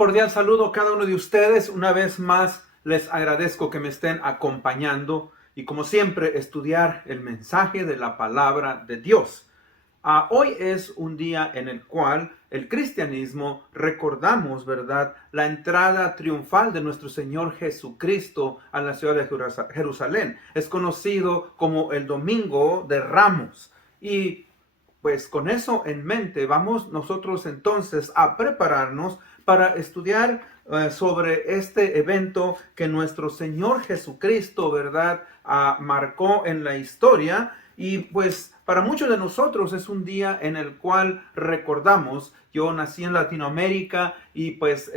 cordial saludo a cada uno de ustedes. Una vez más les agradezco que me estén acompañando y como siempre estudiar el mensaje de la palabra de Dios. Hoy es un día en el cual el cristianismo recordamos, ¿verdad?, la entrada triunfal de nuestro Señor Jesucristo a la ciudad de Jerusalén. Es conocido como el Domingo de Ramos. Y pues con eso en mente vamos nosotros entonces a prepararnos para estudiar sobre este evento que nuestro Señor Jesucristo, ¿verdad?, marcó en la historia. Y pues para muchos de nosotros es un día en el cual recordamos. Yo nací en Latinoamérica y pues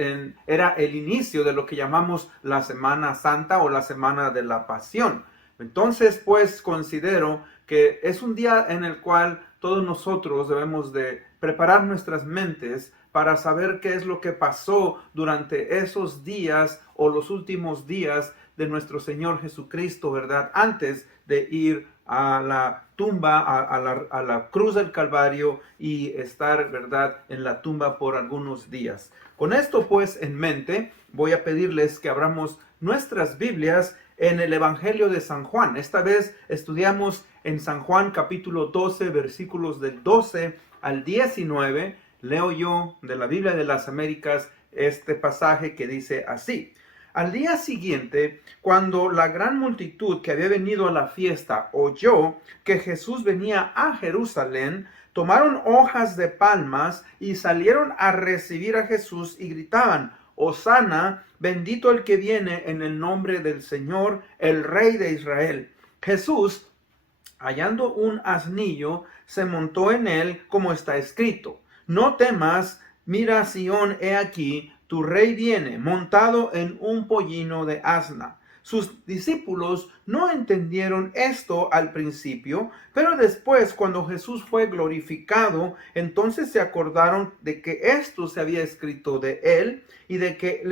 era el inicio de lo que llamamos la Semana Santa o la Semana de la Pasión. Entonces pues considero que es un día en el cual todos nosotros debemos de preparar nuestras mentes para saber qué es lo que pasó durante esos días o los últimos días de nuestro Señor Jesucristo, ¿verdad? Antes de ir a la tumba, a la cruz del Calvario y estar, ¿verdad?, en la tumba por algunos días. Con esto pues en mente, voy a pedirles que abramos nuestras Biblias en el Evangelio de San Juan. Esta vez estudiamos en San Juan capítulo 12, versículos del 12 al 19. Leo yo de la Biblia de las Américas este pasaje que dice así: Al día siguiente, cuando la gran multitud que había venido a la fiesta oyó que Jesús venía a Jerusalén, tomaron hojas de palmas y salieron a recibir a Jesús y gritaban: Hosana, bendito el que viene en el nombre del Señor, el Rey de Israel. Jesús, hallando un asnillo, se montó en él, como está escrito: No temas, mira, Sión, he aquí, tu rey viene, montado en un pollino de asna. Sus discípulos no entendieron esto al principio, pero después, cuando Jesús fue glorificado, entonces se acordaron de que esto se había escrito de él y de que él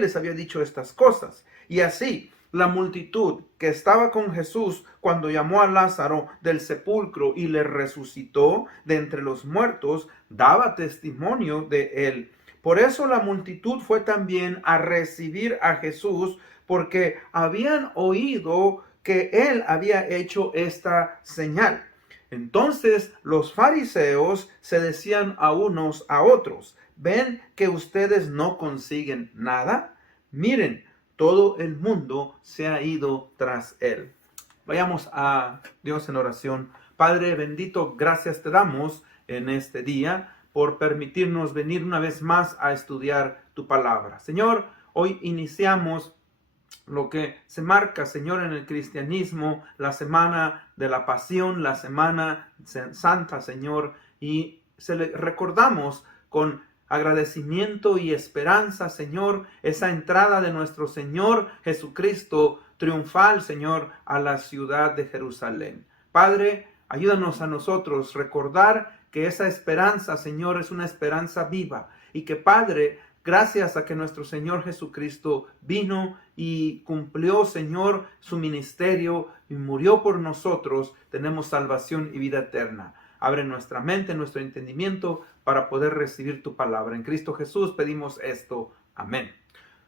les había dicho estas cosas. Y así, la multitud que estaba con Jesús cuando llamó a Lázaro del sepulcro y le resucitó de entre los muertos, daba testimonio de él. Por eso la multitud fue también a recibir a Jesús, porque habían oído que él había hecho esta señal. Entonces los fariseos se decían a unos a otros: ¿Ven que ustedes no consiguen nada? Miren, todo el mundo se ha ido tras él. Vayamos a Dios en oración. Padre bendito, gracias te damos en este día por permitirnos venir una vez más a estudiar tu palabra. Señor, hoy iniciamos lo que se marca, Señor, en el cristianismo, la semana de la pasión, la semana santa, Señor, y recordamos con agradecimiento y esperanza, Señor, esa entrada de nuestro Señor Jesucristo triunfal, Señor, a la ciudad de Jerusalén. Padre, ayúdanos a nosotros recordar que esa esperanza, Señor, es una esperanza viva y que, Padre, gracias a que nuestro Señor Jesucristo vino y cumplió, Señor, su ministerio y murió por nosotros, tenemos salvación y vida eterna. Abre nuestra mente, nuestro entendimiento para poder recibir tu palabra. En Cristo Jesús pedimos esto. Amén.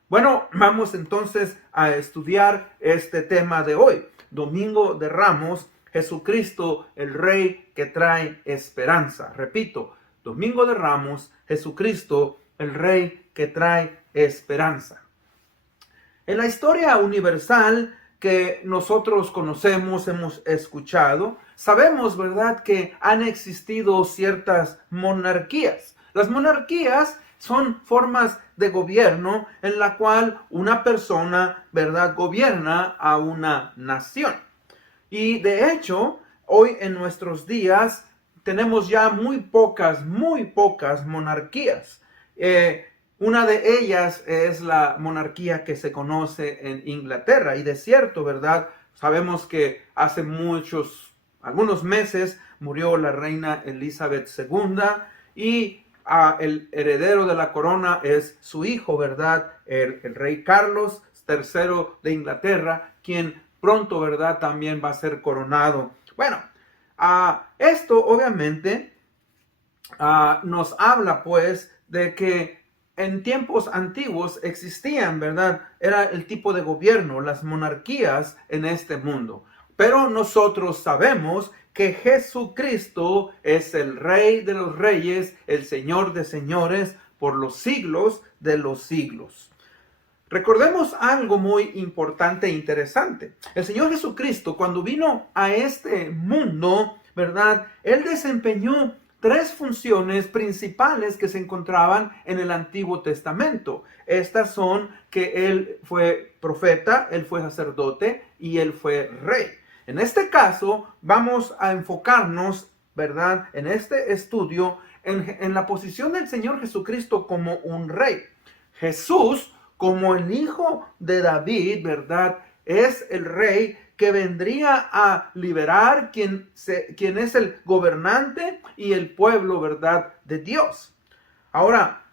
Bueno, vamos entonces a estudiar este tema de hoy. Domingo de Ramos, Jesucristo, el Rey que trae esperanza. Repito, Domingo de Ramos, Jesucristo, el Rey que trae esperanza. En la historia universal que nosotros conocemos, hemos escuchado, sabemos, ¿verdad?, que han existido ciertas monarquías. Las monarquías son formas de gobierno en la cual una persona, ¿verdad?, gobierna a una nación. Y de hecho, hoy en nuestros días tenemos ya muy pocas monarquías. Una de ellas es la monarquía que se conoce en Inglaterra. Y de cierto, ¿verdad?, sabemos que hace algunos meses murió la reina Elizabeth II y el heredero de la corona es su hijo, ¿verdad?, el rey Carlos III de Inglaterra, quien pronto, ¿verdad?, también va a ser coronado. Bueno, esto obviamente nos habla pues de que en tiempos antiguos existían, ¿verdad? Era el tipo de gobierno, las monarquías en este mundo. Pero nosotros sabemos que Jesucristo es el Rey de los Reyes, el Señor de señores, por los siglos de los siglos. Recordemos algo muy importante e interesante. El Señor Jesucristo, cuando vino a este mundo, ¿verdad? Él desempeñó tres funciones principales que se encontraban en el Antiguo Testamento. Estas son que Él fue profeta, Él fue sacerdote y Él fue rey. En este caso, vamos a enfocarnos, ¿verdad? En este estudio, en la posición del Señor Jesucristo como un rey. Jesús, como el hijo de David, ¿verdad? Es el rey que vendría a liberar quien es el gobernante y el pueblo, ¿verdad? De Dios. Ahora,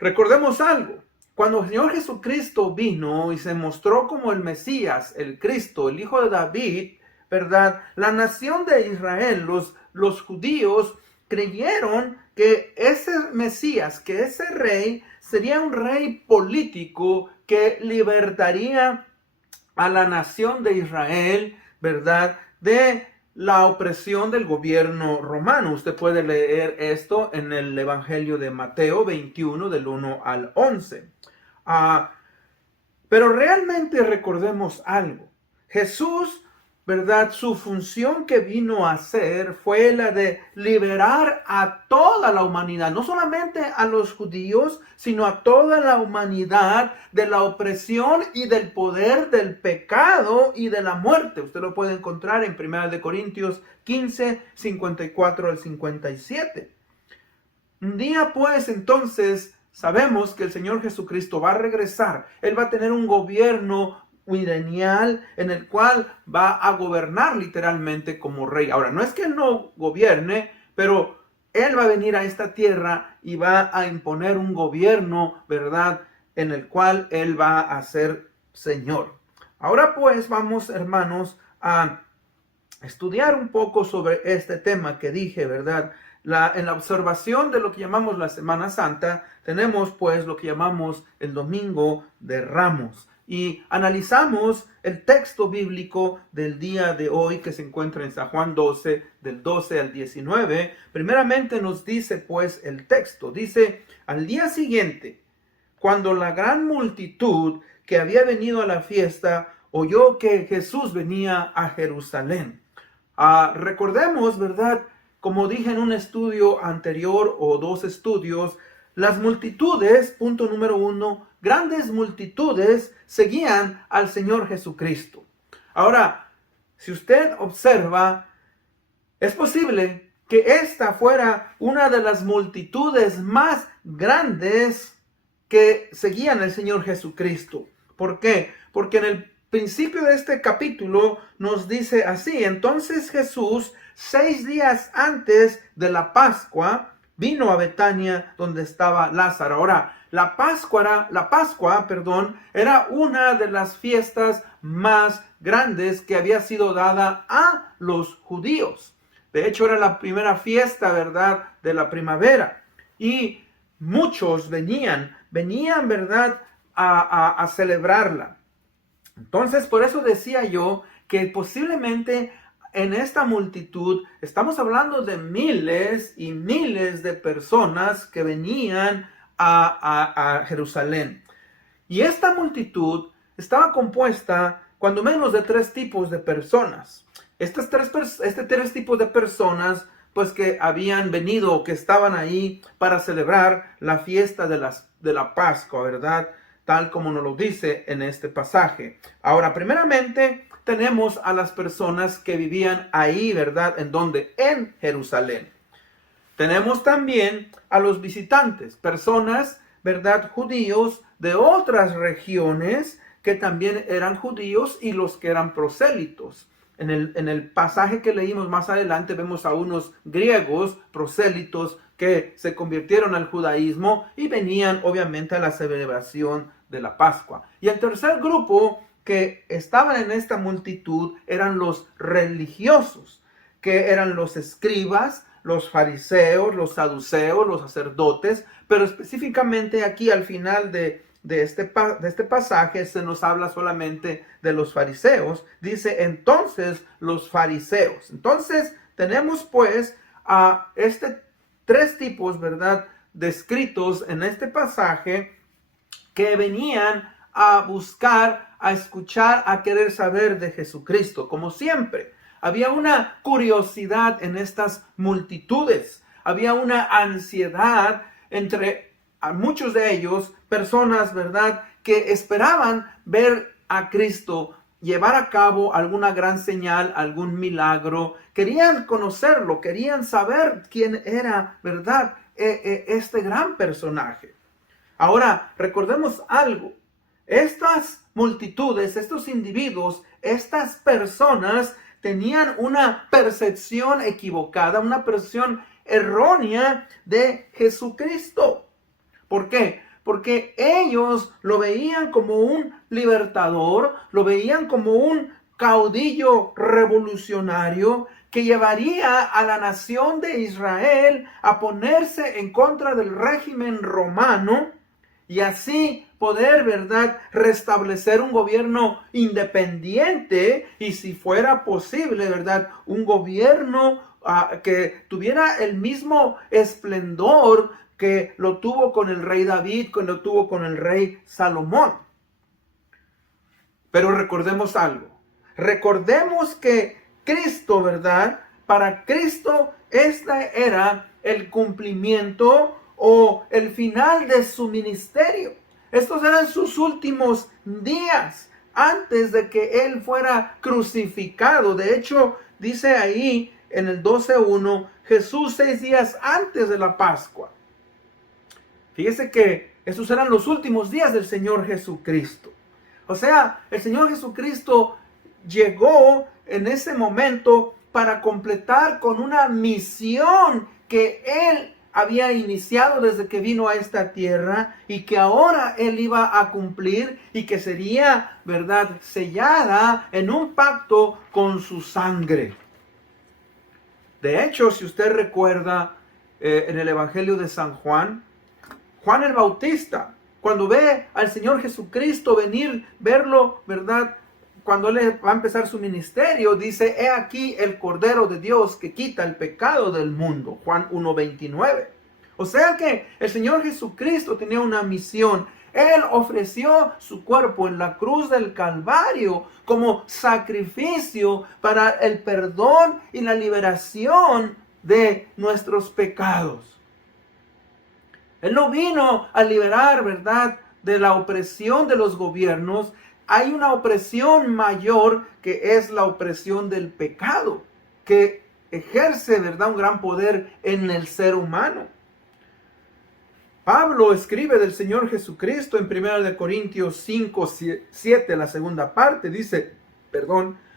recordemos algo. Cuando el Señor Jesucristo vino y se mostró como el Mesías, el Cristo, el hijo de David, ¿verdad? La nación de Israel, los judíos, creyeron que ese Mesías, que ese rey, sería un rey político que libertaría a la nación de Israel, ¿verdad? De la opresión del gobierno romano. Usted puede leer esto en el Evangelio de Mateo 21, del 1 al 11. Pero realmente recordemos algo. Jesús, ¿verdad? Su función que vino a hacer fue la de liberar a toda la humanidad, no solamente a los judíos, sino a toda la humanidad de la opresión y del poder del pecado y de la muerte. Usted lo puede encontrar en 1 Corintios 15, 54 al 57. Un día pues entonces sabemos que el Señor Jesucristo va a regresar. Él va a tener un gobierno milenial en el cual va a gobernar literalmente como rey. Ahora, no es que Él no gobierne, pero Él va a venir a esta tierra y va a imponer un gobierno, ¿verdad? En el cual Él va a ser Señor. Ahora pues vamos, hermanos, a estudiar un poco sobre este tema que dije, ¿verdad? En la observación de lo que llamamos la Semana Santa, tenemos pues lo que llamamos el Domingo de Ramos. Y analizamos el texto bíblico del día de hoy que se encuentra en San Juan 12, del 12 al 19. Primeramente nos dice pues el texto, dice, al día siguiente, cuando la gran multitud que había venido a la fiesta oyó que Jesús venía a Jerusalén. Recordemos, ¿verdad? Como dije en un estudio anterior o dos estudios, las multitudes, punto número 1, grandes multitudes seguían al Señor Jesucristo. Ahora, si usted observa, es posible que esta fuera una de las multitudes más grandes que seguían al Señor Jesucristo. ¿Por qué? Porque en el principio de este capítulo nos dice así: entonces Jesús, 6 días antes de la Pascua, vino a Betania donde estaba Lázaro. Ahora, la Pascua, era una de las fiestas más grandes que había sido dada a los judíos. De hecho, era la primera fiesta, ¿verdad?, de la primavera. Y muchos venían, ¿verdad?, a celebrarla. Entonces, por eso decía yo que posiblemente en esta multitud estamos hablando de miles y miles de personas que venían a Jerusalén. Y esta multitud estaba compuesta cuando menos de 3 tipos de personas. Estos tres tipos de personas pues que habían venido o que estaban ahí para celebrar la fiesta de la Pascua, ¿verdad?, tal como nos lo dice en este pasaje. Ahora, primeramente, tenemos a las personas que vivían ahí, ¿verdad? ¿En dónde? En Jerusalén. Tenemos también a los visitantes, personas, ¿verdad?, judíos de otras regiones que también eran judíos y los que eran prosélitos. En el pasaje que leímos más adelante vemos a unos griegos prosélitos que se convirtieron al judaísmo y venían obviamente a la celebración de la Pascua. Y el tercer grupo que estaban en esta multitud eran los religiosos, que eran los escribas, los fariseos, los saduceos, los sacerdotes, pero específicamente aquí al final de este pasaje se nos habla solamente de los fariseos. Dice entonces los fariseos. Entonces tenemos pues a tres tipos, ¿verdad?, descritos en este pasaje que venían a buscar, a escuchar, a querer saber de Jesucristo. Como siempre, había una curiosidad en estas multitudes, había una ansiedad entre muchos de ellos, personas, ¿verdad?, que esperaban ver a Cristo llevar a cabo alguna gran señal, algún milagro. Querían conocerlo, querían saber quién era, ¿verdad?, este gran personaje. Ahora, recordemos algo. Estas multitudes, estos individuos, estas personas tenían una percepción equivocada, una percepción errónea de Jesucristo. ¿Por qué? Porque ellos lo veían como un libertador, lo veían como un caudillo revolucionario que llevaría a la nación de Israel a ponerse en contra del régimen romano y así poder, ¿verdad?, restablecer un gobierno independiente y, si fuera posible, ¿verdad?, un gobierno que tuviera el mismo esplendor que lo tuvo con el rey David, que lo tuvo con el rey Salomón. Pero recordemos algo. Recordemos que Cristo, ¿verdad?, para Cristo este era el cumplimiento o el final de su ministerio. Estos eran sus últimos días antes de que Él fuera crucificado. De hecho, dice ahí en el 12:1, Jesús 6 días antes de la Pascua. Fíjese que esos eran los últimos días del Señor Jesucristo. O sea, el Señor Jesucristo llegó en ese momento para completar con una misión que Él había iniciado desde que vino a esta tierra y que ahora Él iba a cumplir y que sería, ¿verdad?, sellada en un pacto con su sangre. De hecho, si usted recuerda en el Evangelio de San Juan, Juan el Bautista, cuando ve al Señor Jesucristo venir, verlo, ¿verdad?, cuando Él va a empezar su ministerio, dice, he aquí el Cordero de Dios que quita el pecado del mundo. Juan 1:29. O sea que el Señor Jesucristo tenía una misión. Él ofreció su cuerpo en la cruz del Calvario como sacrificio para el perdón y la liberación de nuestros pecados. Él no vino a liberar, ¿verdad?, de la opresión de los gobiernos. Hay una opresión mayor que es la opresión del pecado, que ejerce, ¿verdad?, un gran poder en el ser humano. Pablo escribe del Señor Jesucristo en 1 Corintios 5:7, la segunda parte, dice,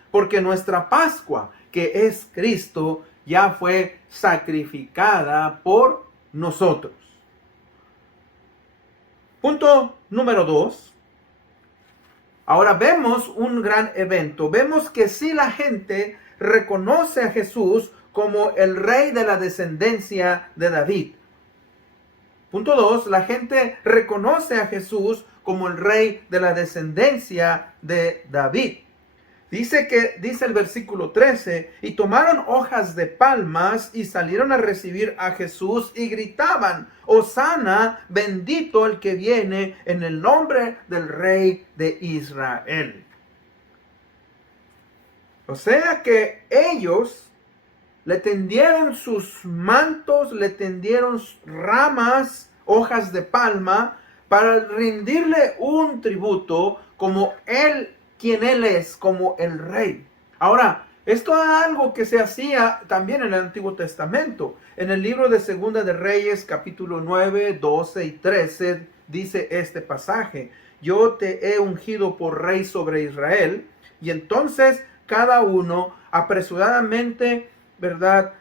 porque nuestra Pascua, que es Cristo, ya fue sacrificada por nosotros. Punto número 2. Ahora vemos un gran evento. Vemos que si la gente reconoce a Jesús como el rey de la descendencia de David. Punto 2. La gente reconoce a Jesús como el rey de la descendencia de David. Dice el versículo 13, y tomaron hojas de palmas y salieron a recibir a Jesús y gritaban, Hosana, bendito el que viene en el nombre del Rey de Israel. O sea que ellos le tendieron sus mantos, le tendieron ramas, hojas de palma, para rendirle un tributo como quien Él es, como el rey. Ahora, esto es algo que se hacía también en el Antiguo Testamento. En el libro de Segunda de Reyes, capítulo 9, 12 y 13, dice este pasaje, yo te he ungido por rey sobre Israel. Y entonces cada uno apresuradamente, ¿verdad?,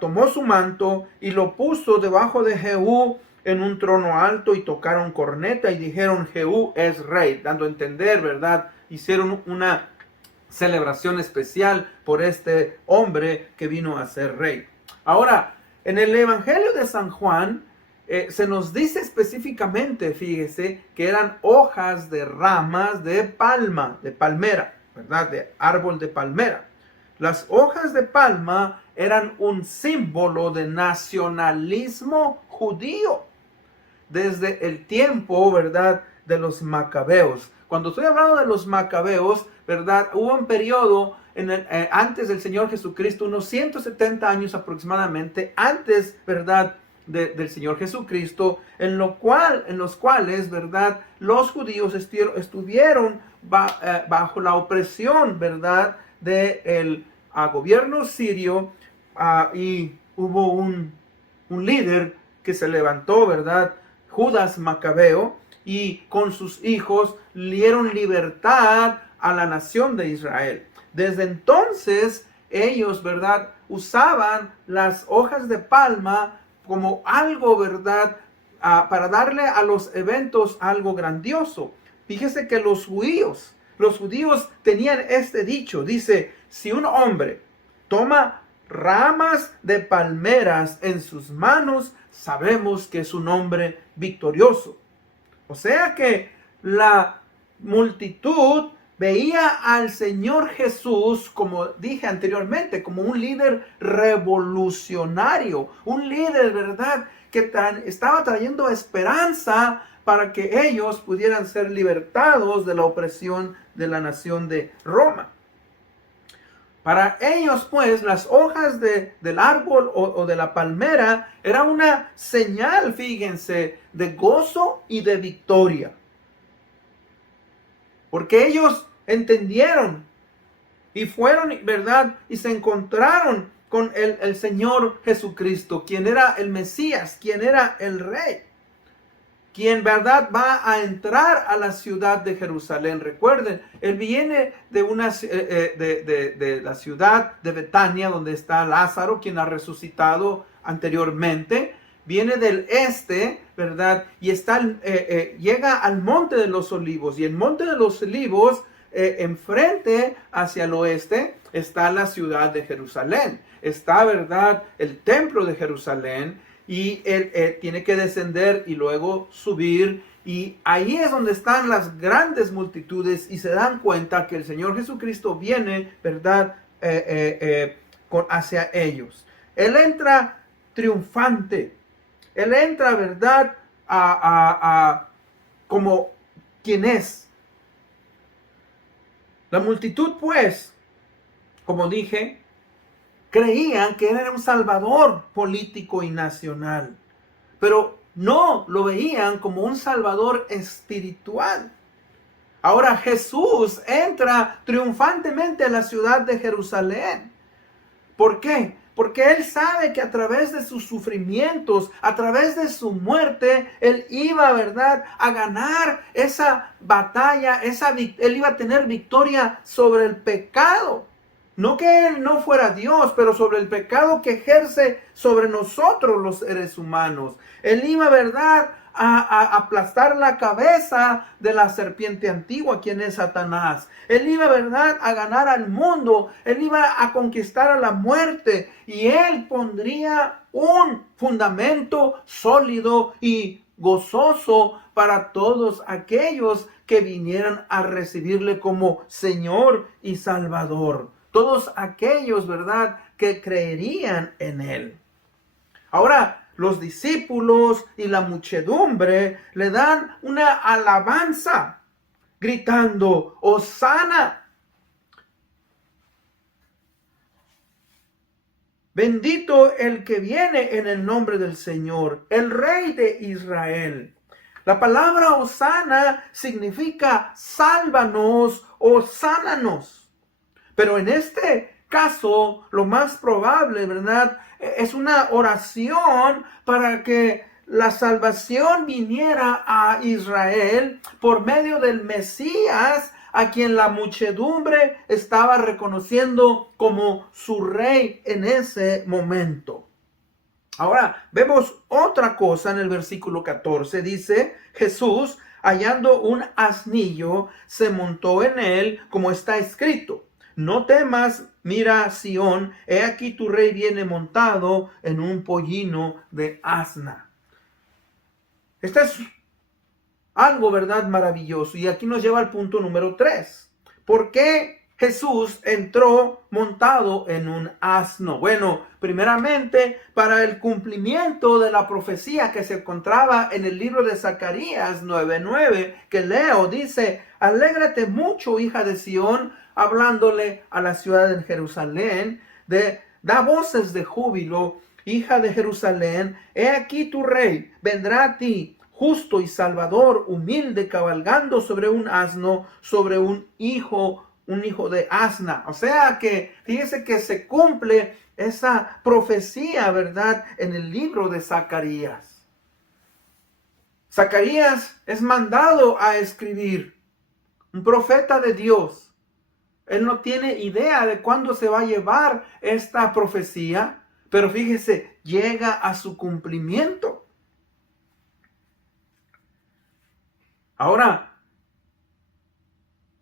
tomó su manto y lo puso debajo de Jehú en un trono alto y tocaron corneta y dijeron, Jehú es rey, dando a entender, ¿verdad? Hicieron una celebración especial por este hombre que vino a ser rey. Ahora, en el Evangelio de San Juan, se nos dice específicamente, fíjese, que eran hojas de ramas de palma, de palmera, ¿verdad? De árbol de palmera. Las hojas de palma eran un símbolo de nacionalismo judío desde el tiempo, ¿verdad?, de los macabeos. Cuando estoy hablando de los macabeos, ¿verdad?, hubo un periodo antes del Señor Jesucristo, unos 170 años aproximadamente, antes, ¿verdad?, del Señor Jesucristo, en los cuales, ¿verdad?, los judíos estuvieron bajo la opresión, ¿verdad?, del gobierno sirio, y hubo un líder que se levantó, ¿verdad?, Judas Macabeo, y con sus hijos dieron libertad a la nación de Israel. Desde entonces ellos, ¿verdad?, usaban las hojas de palma como algo, ¿verdad?, para darle a los eventos algo grandioso. Fíjese que los judíos tenían este dicho, dice, si un hombre toma ramas de palmeras en sus manos, sabemos que es un hombre victorioso. O sea que la multitud veía al Señor Jesús, como dije anteriormente, como un líder revolucionario, un líder, ¿verdad?, que estaba trayendo esperanza para que ellos pudieran ser libertados de la opresión de la nación de Roma. Para ellos, pues, las hojas del árbol o de la palmera era una señal, fíjense, de gozo y de victoria. Porque ellos entendieron y fueron, ¿verdad?, y se encontraron con el Señor Jesucristo, quien era el Mesías, quien era el Rey, quien, ¿verdad?, va a entrar a la ciudad de Jerusalén. Recuerden, él viene de la ciudad de Betania, donde está Lázaro, quien ha resucitado anteriormente. Viene del este, ¿verdad?, y llega al Monte de los Olivos. Y el Monte de los Olivos, enfrente hacia el oeste, está la ciudad de Jerusalén. Está, ¿verdad?, el templo de Jerusalén. Y él tiene que descender y luego subir. Y ahí es donde están las grandes multitudes y se dan cuenta que el Señor Jesucristo viene, ¿verdad?, hacia ellos. Él entra triunfante. Él entra, ¿verdad?, como quien es. La multitud, pues, como dije, creían que él era un salvador político y nacional, pero no lo veían como un salvador espiritual. Ahora Jesús entra triunfantemente a la ciudad de Jerusalén. ¿Por qué? Porque él sabe que a través de sus sufrimientos, a través de su muerte, él iba, ¿verdad?, a ganar esa batalla, él iba a tener victoria sobre el pecado. No que él no fuera Dios, pero sobre el pecado que ejerce sobre nosotros los seres humanos. Él iba, ¿verdad?, a aplastar la cabeza de la serpiente antigua, quien es Satanás. Él iba, ¿verdad?, a ganar al mundo. Él iba a conquistar a la muerte. Y él pondría un fundamento sólido y gozoso para todos aquellos que vinieran a recibirle como Señor y Salvador. Todos aquellos, ¿verdad?, que creerían en él. Ahora, los discípulos y la muchedumbre le dan una alabanza, gritando, ¡Hosana! Bendito el que viene en el nombre del Señor, el Rey de Israel. La palabra Hosana significa sálvanos o sánanos. Pero en este caso, lo más probable, ¿verdad?, es una oración para que la salvación viniera a Israel por medio del Mesías, a quien la muchedumbre estaba reconociendo como su rey en ese momento. Ahora, vemos otra cosa en el versículo 14. Dice, Jesús, hallando un asnillo, se montó en él, como está escrito. No temas, mira Sión, he aquí tu rey viene montado en un pollino de asna. Este es algo, ¿verdad? Maravilloso. Y aquí nos lleva al punto número 3. ¿Por qué Jesús entró montado en un asno? Bueno, primeramente, para el cumplimiento de la profecía que se encontraba en el libro de Zacarías 9:9, que leo, dice: alégrate mucho, hija de Sión, hablándole a la ciudad de Jerusalén, da voces de júbilo, hija de Jerusalén, he aquí tu rey, vendrá a ti, justo y salvador, humilde, cabalgando sobre un asno, sobre un hijo de asna. O sea que, fíjese que se cumple esa profecía, ¿verdad? En el libro de Zacarías. Zacarías es mandado a escribir, un profeta de Dios. Él no tiene idea de cuándo se va a llevar esta profecía, pero fíjese, llega a su cumplimiento. Ahora,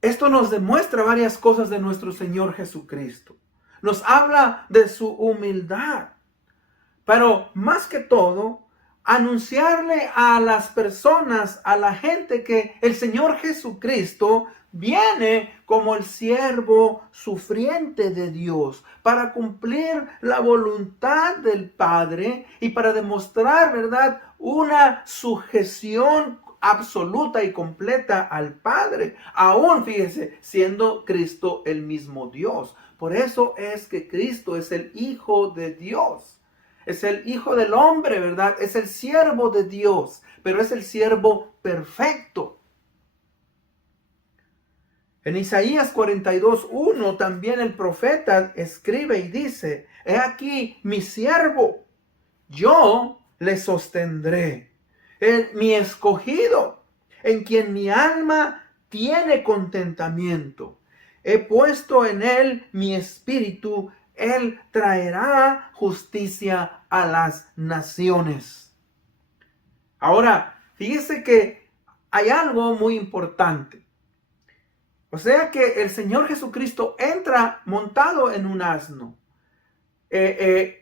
esto nos demuestra varias cosas de nuestro Señor Jesucristo. Nos habla de su humildad. Pero más que todo, anunciarle a las personas, a la gente, que el Señor Jesucristo viene como el siervo sufriente de Dios para cumplir la voluntad del Padre y para demostrar, ¿verdad?, una sujeción absoluta y completa al Padre, aún, fíjese, siendo Cristo el mismo Dios. Por eso es que Cristo es el Hijo de Dios. Es el Hijo del hombre, ¿verdad? Es el siervo de Dios, pero es el siervo perfecto. En Isaías 42:1 también el profeta escribe y dice: he aquí mi siervo, yo le sostendré, mi escogido, en quien mi alma tiene contentamiento. He puesto en él mi espíritu, él traerá justicia a las naciones. Ahora, fíjese que hay algo muy importante. O sea que el Señor Jesucristo entra montado en un asno.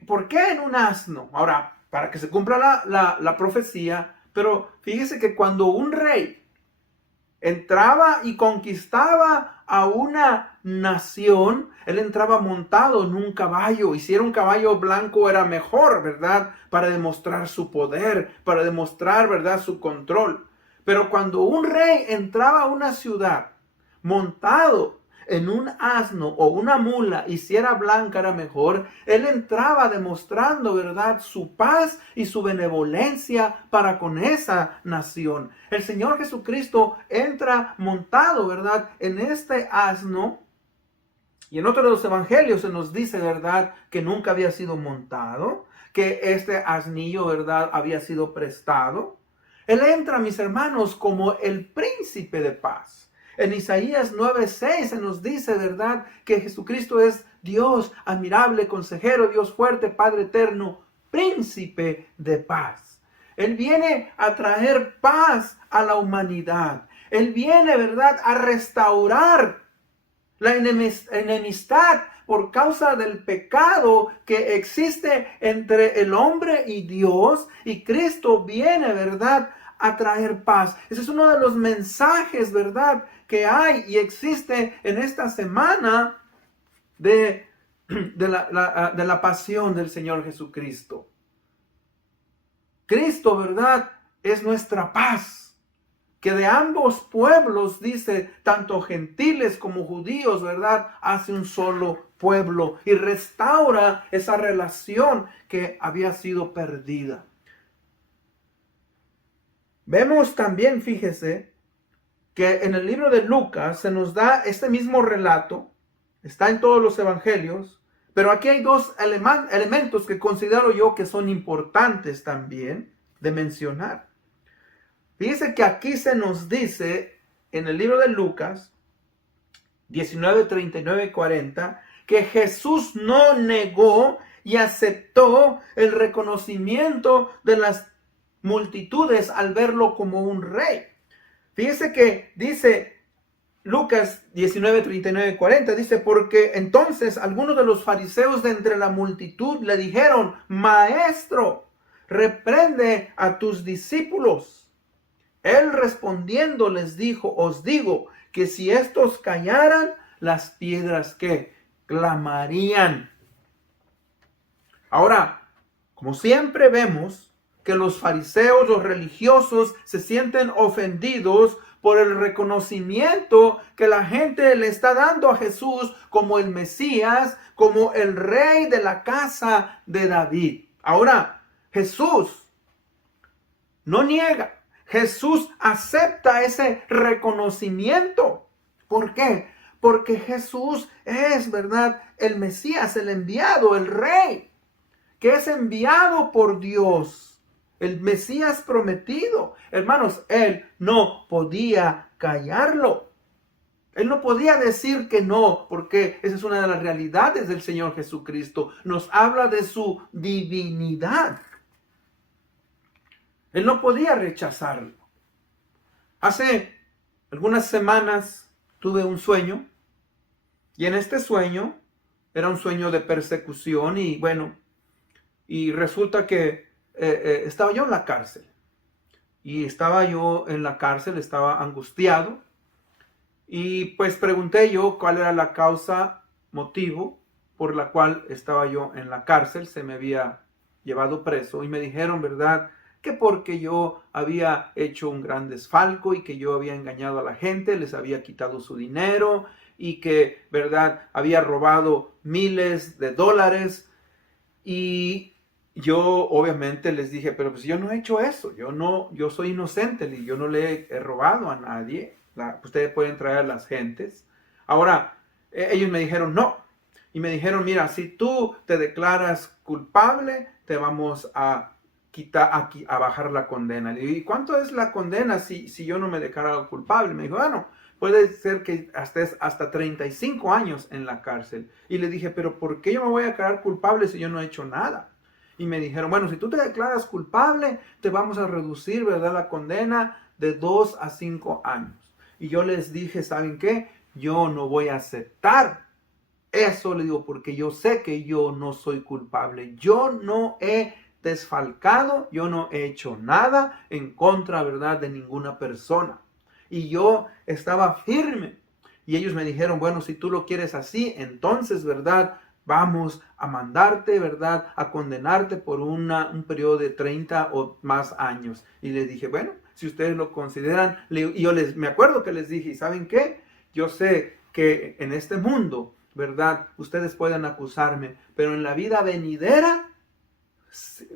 ¿Por qué en un asno? Ahora, para que se cumpla la profecía, pero fíjese que cuando un rey entraba y conquistaba a una nación, él entraba montado en un caballo, y si era un caballo blanco era mejor, ¿verdad?, para demostrar su poder, para demostrar, ¿verdad?, su control. Pero cuando un rey entraba a una ciudad montado en un asno o una mula, y si era blanca era mejor, él entraba demostrando, ¿verdad?, su paz y su benevolencia para con esa nación. El Señor Jesucristo entra montado, ¿verdad?, en este asno, y en otro de los evangelios se nos dice, ¿verdad?, que nunca había sido montado, que este asnillo, ¿verdad?, había sido prestado. Él entra, mis hermanos, como el príncipe de paz. En Isaías 9:6 se nos dice, ¿verdad?, que Jesucristo es Dios admirable, consejero, Dios fuerte, Padre eterno, príncipe de paz. Él viene a traer paz a la humanidad. Él viene, ¿verdad?, a restaurar la enemistad por causa del pecado que existe entre el hombre y Dios. Y Cristo viene, ¿verdad?, a traer paz. Ese es uno de los mensajes, ¿verdad?, que hay y existe en esta semana de la pasión del Señor Jesucristo. Cristo, ¿verdad?, es nuestra paz, que de ambos pueblos, dice, tanto gentiles como judíos, ¿verdad?, hace un solo pueblo y restaura esa relación que había sido perdida. Vemos también, fíjese, que en el libro de Lucas se nos da este mismo relato, está en todos los evangelios, pero aquí hay dos elementos que considero yo que son importantes también de mencionar. Fíjense que aquí se nos dice en el libro de Lucas 19, 39, 40, que Jesús no negó y aceptó el reconocimiento de las multitudes al verlo como un rey. Fíjese que dice, Lucas 19, 39, 40 dice, porque entonces algunos de los fariseos de entre la multitud le dijeron, Maestro, reprende a tus discípulos. Él respondiendo les dijo, os digo que si estos callaran, las piedras que clamarían. Ahora, como siempre vemos que los fariseos, los religiosos, se sienten ofendidos por el reconocimiento que la gente le está dando a Jesús como el Mesías, como el rey de la casa de David. Ahora, Jesús no niega, Jesús acepta ese reconocimiento. ¿Por qué? Porque Jesús es, ¿verdad?, el Mesías, el enviado, el rey, que es enviado por Dios, el Mesías prometido. Hermanos, él no podía callarlo. Él no podía decir que no, porque esa es una de las realidades del Señor Jesucristo. Nos habla de su divinidad. Él no podía rechazarlo. Hace algunas semanas tuve un sueño, y en este sueño era un sueño de persecución, y bueno, y resulta que estaba yo en la cárcel. Y estaba yo en la cárcel, estaba angustiado. Y pues pregunté yo cuál era la causa, motivo por la cual estaba yo en la cárcel. Se me había llevado preso y me dijeron, ¿verdad?, que porque yo había hecho un gran desfalco y que yo había engañado a la gente, les había quitado su dinero y que, ¿verdad?, había robado miles de dólares. Y yo obviamente les dije, pero pues yo no he hecho eso, yo soy inocente, y yo no le he robado a nadie. Ustedes pueden traer a las gentes. Ahora, ellos me dijeron no, y me dijeron, mira, si tú te declaras culpable, te vamos a quitar, a bajar la condena. Le digo, ¿y cuánto es la condena si yo no me declaro culpable? Me dijo, bueno, puede ser que estés hasta 35 años en la cárcel. Y le dije, pero ¿por qué yo me voy a declarar culpable si yo no he hecho nada? Y me dijeron, bueno, si tú te declaras culpable, te vamos a reducir, ¿verdad?, la condena de 2 a 5 años. Y yo les dije, ¿saben qué? Yo no voy a aceptar eso, le digo, porque yo sé que yo no soy culpable. Yo no he desfalcado, yo no he hecho nada en contra, ¿verdad?, de ninguna persona. Y yo estaba firme. Y ellos me dijeron, bueno, si tú lo quieres así, entonces, ¿verdad?, vamos a mandarte, ¿verdad?, a condenarte por un periodo de 30 o más años. Y les dije, bueno, si ustedes lo consideran, y yo me acuerdo que les dije, ¿saben qué? Yo sé que en este mundo, ¿verdad?, ustedes pueden acusarme, pero en la vida venidera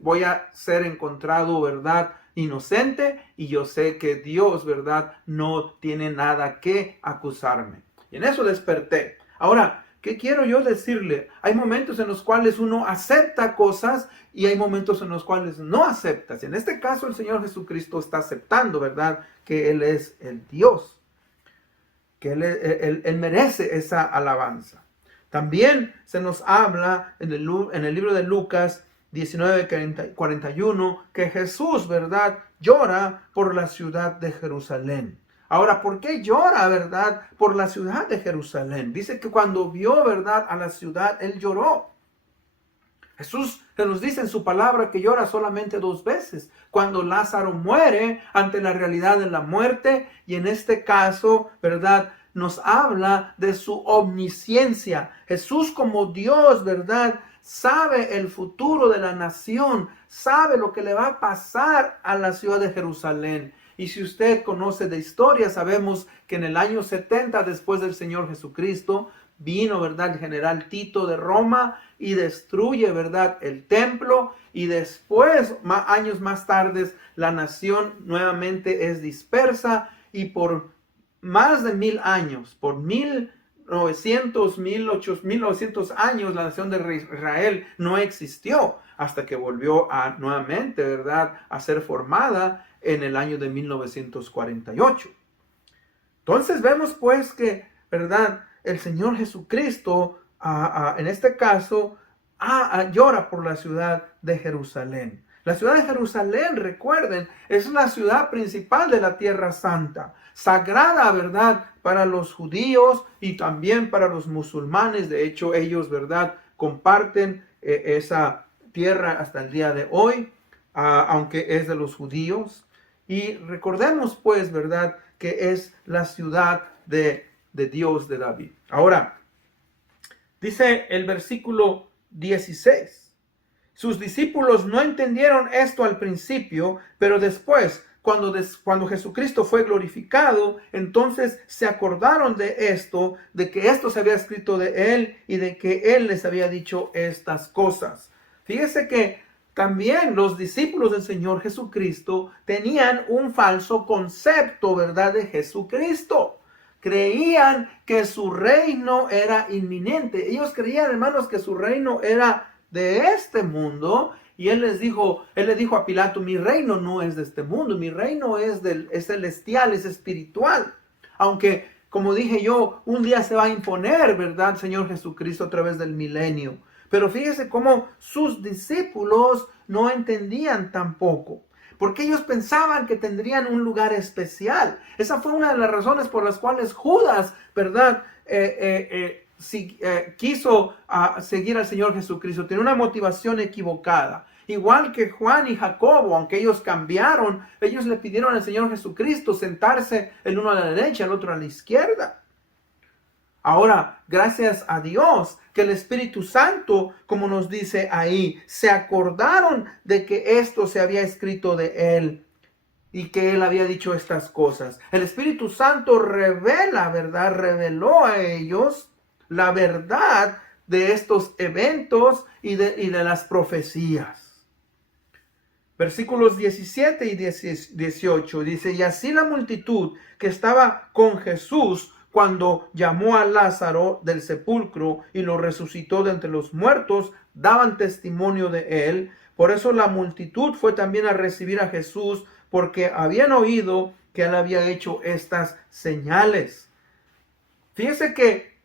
voy a ser encontrado, ¿verdad?, inocente, y yo sé que Dios, ¿verdad?, no tiene nada que acusarme. Y en eso desperté. Ahora, ¿qué quiero yo decirle? Hay momentos en los cuales uno acepta cosas y hay momentos en los cuales no aceptas. Y en este caso el Señor Jesucristo está aceptando, ¿verdad?, que Él es el Dios, que Él merece esa alabanza. También se nos habla en el libro de Lucas 19:41 que Jesús, ¿verdad?, llora por la ciudad de Jerusalén. Ahora, ¿por qué llora, verdad, por la ciudad de Jerusalén? Dice que cuando vio, verdad, a la ciudad, Él lloró. Jesús se nos dice en su palabra que llora solamente 2 veces. Cuando Lázaro muere ante la realidad de la muerte, y en este caso, ¿verdad?, nos habla de su omnisciencia. Jesús como Dios, ¿verdad?, sabe el futuro de la nación, sabe lo que le va a pasar a la ciudad de Jerusalén. Y si usted conoce de historia, sabemos que en el año 70 después del Señor Jesucristo, vino, ¿verdad?, el general Tito de Roma y destruye, ¿verdad?, el templo. Y después, años más tarde, la nación nuevamente es dispersa, y por más de 1000 años, por 1900, 1800 años, la nación de Israel no existió hasta que volvió nuevamente, ¿verdad?, a ser formada en el año de 1948. Entonces vemos pues que, ¿verdad?, el Señor Jesucristo, en este caso, llora por la ciudad de Jerusalén. La ciudad de Jerusalén, recuerden, es la ciudad principal de la Tierra Santa. sagrada, ¿verdad? Para los judíos y también para los musulmanes. De hecho, ellos, ¿verdad? Comparten esa tierra hasta el día de hoy, aunque es de los judíos. Y recordemos, pues, ¿verdad? Que es la ciudad de Dios, de David. Ahora, dice el versículo 16. Sus discípulos no entendieron esto al principio, pero después, cuando Jesucristo fue glorificado, entonces se acordaron de esto, de que esto se había escrito de Él y de que Él les había dicho estas cosas. Fíjese que también los discípulos del Señor Jesucristo tenían un falso concepto, ¿verdad?, de Jesucristo. Creían que su reino era inminente. Ellos creían, hermanos, que su reino era de este mundo. Y él le dijo a Pilato: mi reino no es de este mundo, mi reino es celestial, es espiritual. Aunque, como dije yo, un día se va a imponer, ¿verdad?, Señor Jesucristo, a través del milenio. Pero fíjese cómo sus discípulos no entendían tampoco, porque ellos pensaban que tendrían un lugar especial. Esa fue una de las razones por las cuales Judas, ¿verdad?, quiso seguir al Señor Jesucristo. Tiene una motivación equivocada. Igual que Juan y Jacobo, aunque ellos cambiaron, ellos le pidieron al Señor Jesucristo sentarse el uno a la derecha, el otro a la izquierda. Ahora, gracias a Dios, que el Espíritu Santo, como nos dice ahí, se acordaron de que esto se había escrito de Él y que Él había dicho estas cosas. El Espíritu Santo revela, ¿verdad? Reveló a ellos la verdad de estos eventos y de las profecías. Versículos 17 y 18 dice: y así la multitud que estaba con Jesús cuando llamó a Lázaro del sepulcro y lo resucitó de entre los muertos, daban testimonio de él. Por eso la multitud fue también a recibir a Jesús, porque habían oído que él había hecho estas señales. Fíjese que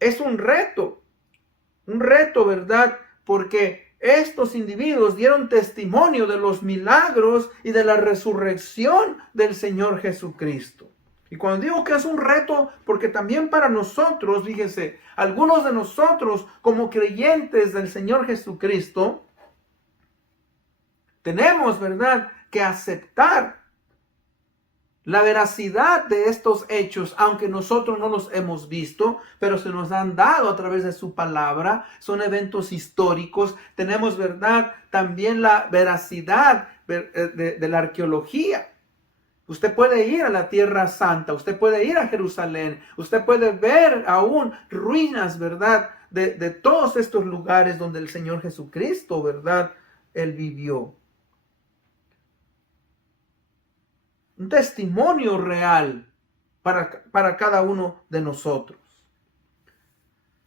es un reto, ¿verdad? Porque estos individuos dieron testimonio de los milagros y de la resurrección del Señor Jesucristo. Y cuando digo que es un reto, porque también para nosotros, fíjense, algunos de nosotros como creyentes del Señor Jesucristo, tenemos, ¿verdad?, que aceptar la veracidad de estos hechos, aunque nosotros no los hemos visto, pero se nos han dado a través de su palabra. Son eventos históricos. Tenemos, ¿verdad?, también la veracidad de la arqueología. Usted puede ir a la Tierra Santa, usted puede ir a Jerusalén, usted puede ver aún ruinas, ¿verdad?, de todos estos lugares donde el Señor Jesucristo, ¿verdad?, Él vivió. Un testimonio real para cada uno de nosotros.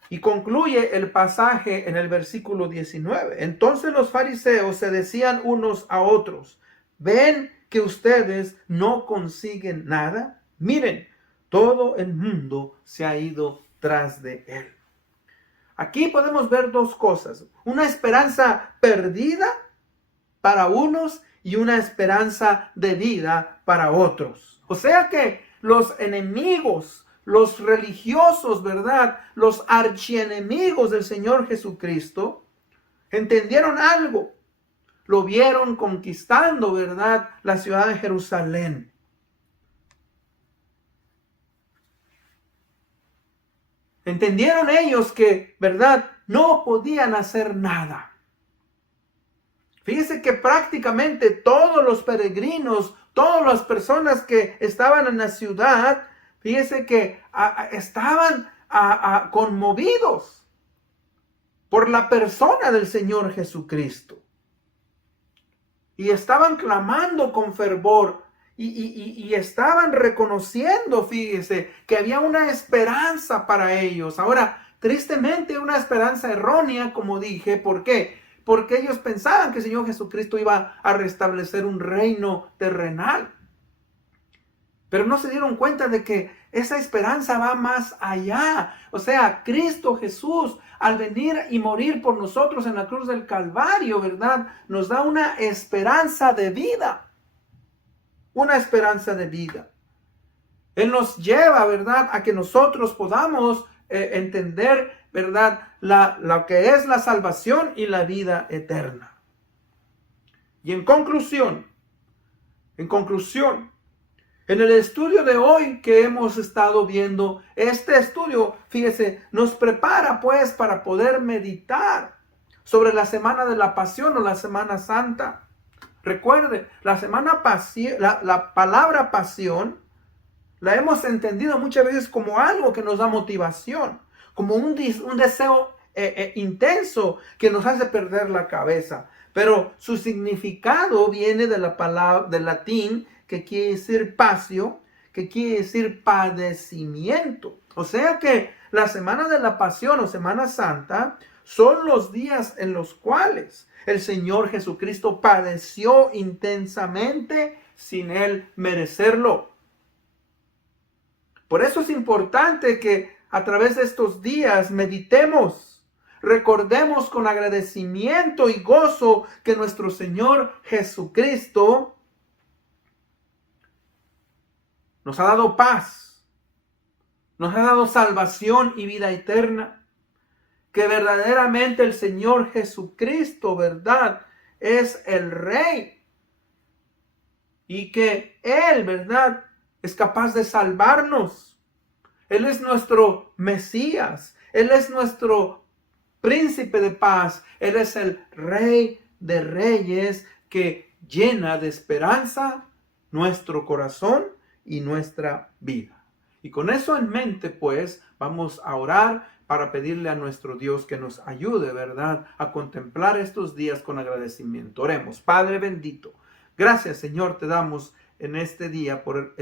Y concluye el pasaje en el versículo 19. Entonces los fariseos se decían unos a otros: ¿ven que ustedes no consiguen nada? Miren, todo el mundo se ha ido tras de él. Aquí podemos ver dos cosas: una esperanza perdida para unos y una esperanza de vida para otros. O sea que los enemigos, los religiosos, ¿verdad?, los archienemigos del Señor Jesucristo, entendieron algo. Lo vieron conquistando, ¿verdad?, la ciudad de Jerusalén. Entendieron ellos que, ¿verdad?, no podían hacer nada. Fíjese que prácticamente todos los peregrinos, todas las personas que estaban en la ciudad, fíjese que estaban conmovidos por la persona del Señor Jesucristo. Y estaban clamando con fervor y estaban reconociendo, fíjese, que había una esperanza para ellos. Ahora, tristemente, una esperanza errónea, como dije. ¿Por qué? Porque ellos pensaban que el Señor Jesucristo iba a restablecer un reino terrenal. Pero no se dieron cuenta de que esa esperanza va más allá. O sea, Cristo Jesús, al venir y morir por nosotros en la cruz del Calvario, ¿verdad?, nos da una esperanza de vida. Una esperanza de vida. Él nos lleva, ¿verdad?, a que nosotros podamos entender, ¿verdad?, lo que es la salvación y la vida eterna. Y en conclusión, en el estudio de hoy que hemos estado viendo, este estudio, fíjese, nos prepara pues para poder meditar sobre la semana de la pasión o la Semana Santa. Recuerde, la palabra pasión la hemos entendido muchas veces como algo que nos da motivación, como un deseo intenso que nos hace perder la cabeza. Pero su significado viene de la palabra del latín que quiere decir pasio, que quiere decir padecimiento. O sea que la semana de la pasión o Semana Santa son los días en los cuales el Señor Jesucristo padeció intensamente sin él merecerlo. Por eso es importante que a través de estos días meditemos, recordemos con agradecimiento y gozo que nuestro Señor Jesucristo nos ha dado paz, nos ha dado salvación y vida eterna, que verdaderamente el Señor Jesucristo, ¿verdad?, es el Rey y que Él, ¿verdad?, es capaz de salvarnos. Él es nuestro Mesías. Él es nuestro príncipe de paz. Él es el Rey de Reyes que llena de esperanza nuestro corazón y nuestra vida. Y con eso en mente, pues, vamos a orar para pedirle a nuestro Dios que nos ayude, ¿verdad?, a contemplar estos días con agradecimiento. Oremos. Padre bendito, gracias, Señor, te damos en este día por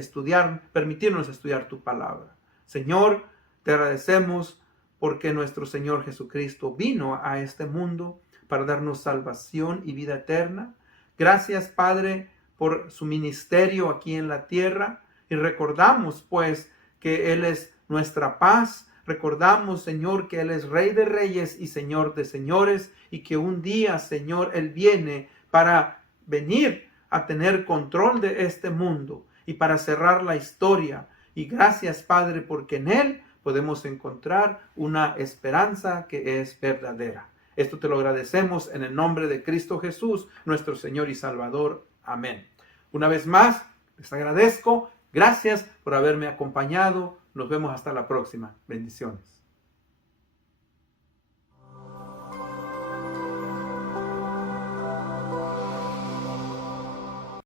permitirnos estudiar tu palabra. Señor, te agradecemos porque nuestro Señor Jesucristo vino a este mundo para darnos salvación y vida eterna. Gracias, Padre, por su ministerio aquí en la tierra. Y recordamos, pues, que Él es nuestra paz. Recordamos, Señor, que Él es Rey de Reyes y Señor de Señores. Y que un día, Señor, Él viene para venir a tener control de este mundo y para cerrar la historia. Y gracias, Padre, porque en Él podemos encontrar una esperanza que es verdadera. Esto te lo agradecemos en el nombre de Cristo Jesús, nuestro Señor y Salvador. Amén. Una vez más, les agradezco. Gracias por haberme acompañado. Nos vemos hasta la próxima. Bendiciones.